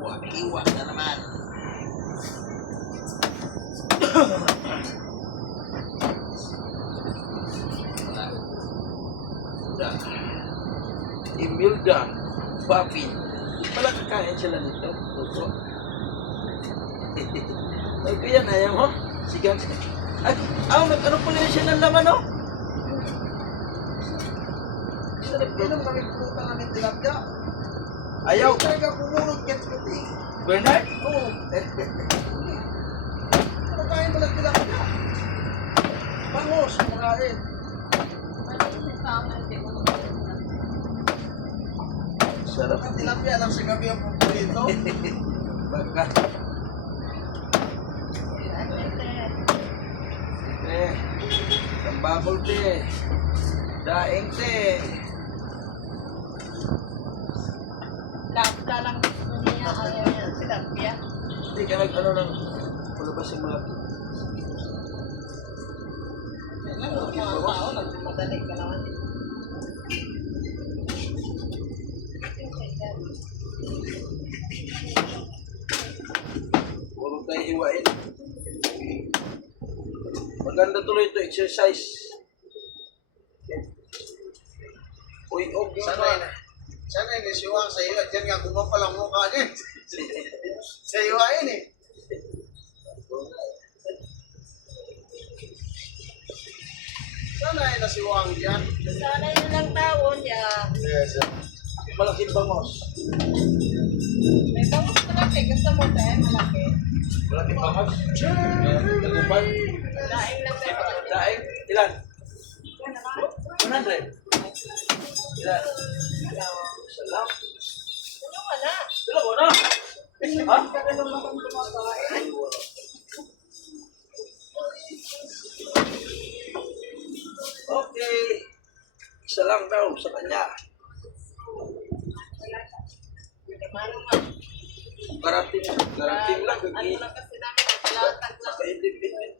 Iwa na naman. Imelda, Papi. Pala kakain sila nito. Tuto. Ay, kaya na yan, ho? Sigang. Ay, ano po nila siya ng laman, ho? Inom kami puta namin tilapia. Ayaw. Talaga kumulog yan puti. Bernard? Oo. Ano kain mo ng tilapia? Bangos, kumakain. Sarap. Ang tilapia lang sa gabi ang pupunito. Baka. Eh, tambabol te. Daing te. Lapta lang niya ang tilapia. Hindi ka nag-ano ng palabas yung mga Mga tao, nagmadali ka naman. huwag tayo hiwain. Maganda tuloy ito, exercise. Uy, okay. Sana yun, siwang sa iyo. Diyan nga gumapalang mukha niya. Sa iwain eh. Sana yun nasiwang diyan. Sana yun lang tao niya. Yes. Malaking bangos. May bangus malaki. Gusto mo tayo malaki. Malaking bangos. Tagupan. Daing lang tayo. Daing. Ilan? 100. Ilan? Isa lang. Ano ka na? Dalawa na. Ha? Kaya naman kang kumakain. Okay. Isa lang daw sa kanya. Garating lang. Ano lang kasi namin naglatag lang. Sa independent.